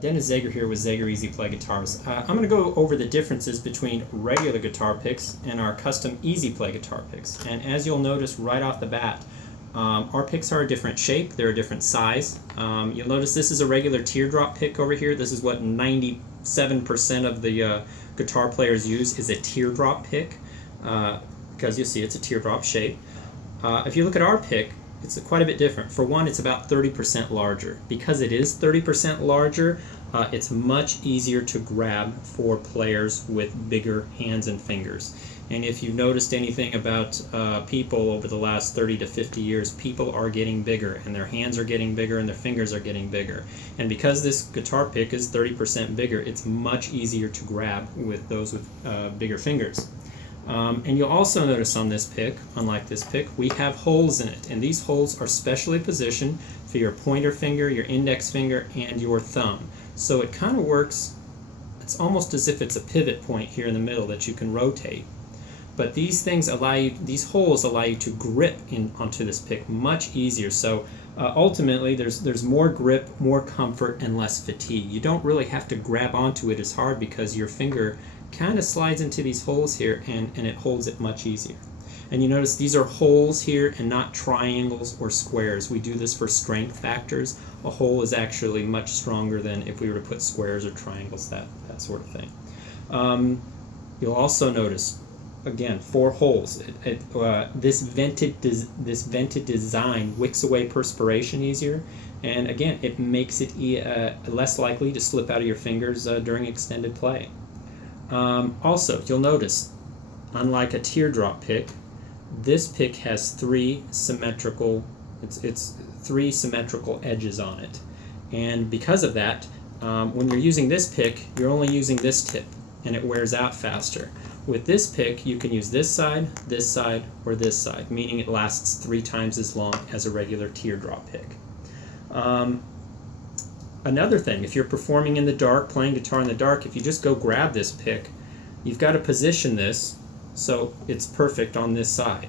Dennis Zager here with Zager Easy Play Guitars. I'm going to go over the differences between regular guitar picks and our custom Easy Play guitar picks. And as you'll notice right off the bat, our picks are a different shape, they're a different size. You'll notice this is a regular teardrop pick over here. This is what 97% of the guitar players use, is a teardrop pick, because you'll see it's a teardrop shape. If you look at our pick, it's quite a bit different. For one, it's about 30% larger. Because it is 30% larger, it's much easier to grab for players with bigger hands and fingers. And if you've noticed anything about people over the last 30 to 50 years, people are getting bigger, and their hands are getting bigger, and their fingers are getting bigger. And because this guitar pick is 30% bigger, it's much easier to grab with those with bigger fingers. And you'll also notice on this pick, unlike this pick, we have holes in it, and these holes are specially positioned for your pointer finger, your index finger, and your thumb. So it kind of works, it's almost as if it's a pivot point here in the middle that you can rotate. But these things allow you, these holes allow you to grip onto this pick much easier. So ultimately there's more grip, more comfort, and less fatigue. You don't really have to grab onto it as hard because your finger kind of slides into these holes here, and it holds it much easier. And you notice these are holes here and not triangles or squares. We do this for strength factors. A hole is actually much stronger than if we were to put squares or triangles, that sort of thing. You'll also notice, again, 4 holes. This vented design wicks away perspiration easier, and again, it makes it less likely to slip out of your fingers during extended play. Also, you'll notice, unlike a teardrop pick, this pick has 3 symmetrical edges on it. And because of that, when you're using this pick, you're only using this tip, and it wears out faster. With this pick, you can use this side, or this side, meaning it lasts 3 times as long as a regular teardrop pick. Another thing, if you're performing in the dark, playing guitar in the dark, if you just go grab this pick, you've got to position this so it's perfect on this side.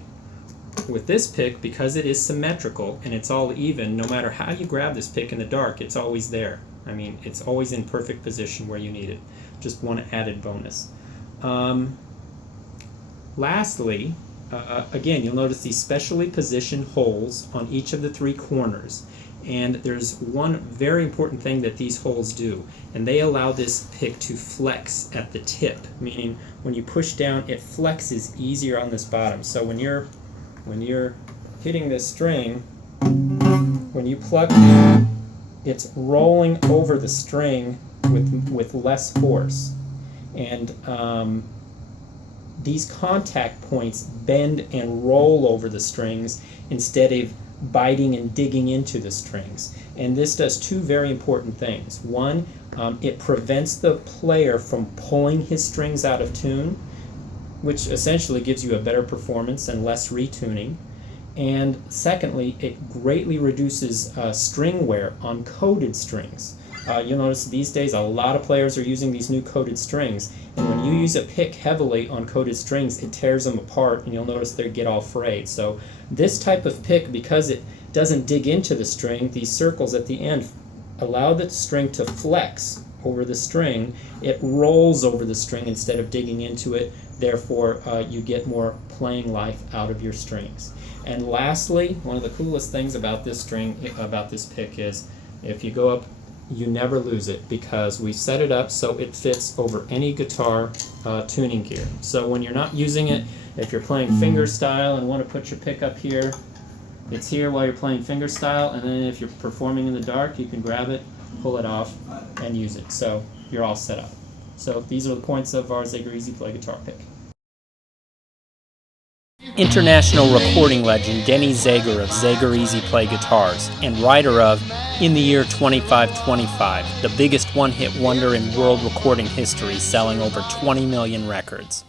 With this pick, because it is symmetrical and it's all even, no matter how you grab this pick in the dark, it's always there. I mean, it's always in perfect position where you need it. Just one added bonus. Lastly, again, you'll notice these specially positioned holes on each of the 3 corners. And there's one very important thing that these holes do, and they allow this pick to flex at the tip, meaning when you push down, it flexes easier on this bottom. So when you're hitting this string, when you pluck, it's rolling over the string with less force. And these contact points bend and roll over the strings instead of biting and digging into the strings. And this does 2 very important things. One, it prevents the player from pulling his strings out of tune, which essentially gives you a better performance and less retuning. And secondly, it greatly reduces string wear on coated strings. You'll notice these days a lot of players are using these new coated strings, and when you use a pick heavily on coated strings, it tears them apart, and you'll notice they get all frayed. So this type of pick, because it doesn't dig into the string, these circles at the end allow the string to flex over the string. It rolls over the string instead of digging into it. Therefore, you get more playing life out of your strings. And lastly, one of the coolest things about this pick is, if you go up, you never lose it, because we set it up so it fits over any guitar tuning gear. So when you're not using it, if you're playing finger style and want to put your pick up here, it's here while you're playing finger style, and then if you're performing in the dark, you can grab it, pull it off, and use it. So you're all set up. So these are the points of our Zager Easy Play guitar pick. International recording legend Denny Zager of Zager Easy Play Guitars, and writer of In the Year 2525, the biggest one-hit wonder in world recording history, selling over 20 million records.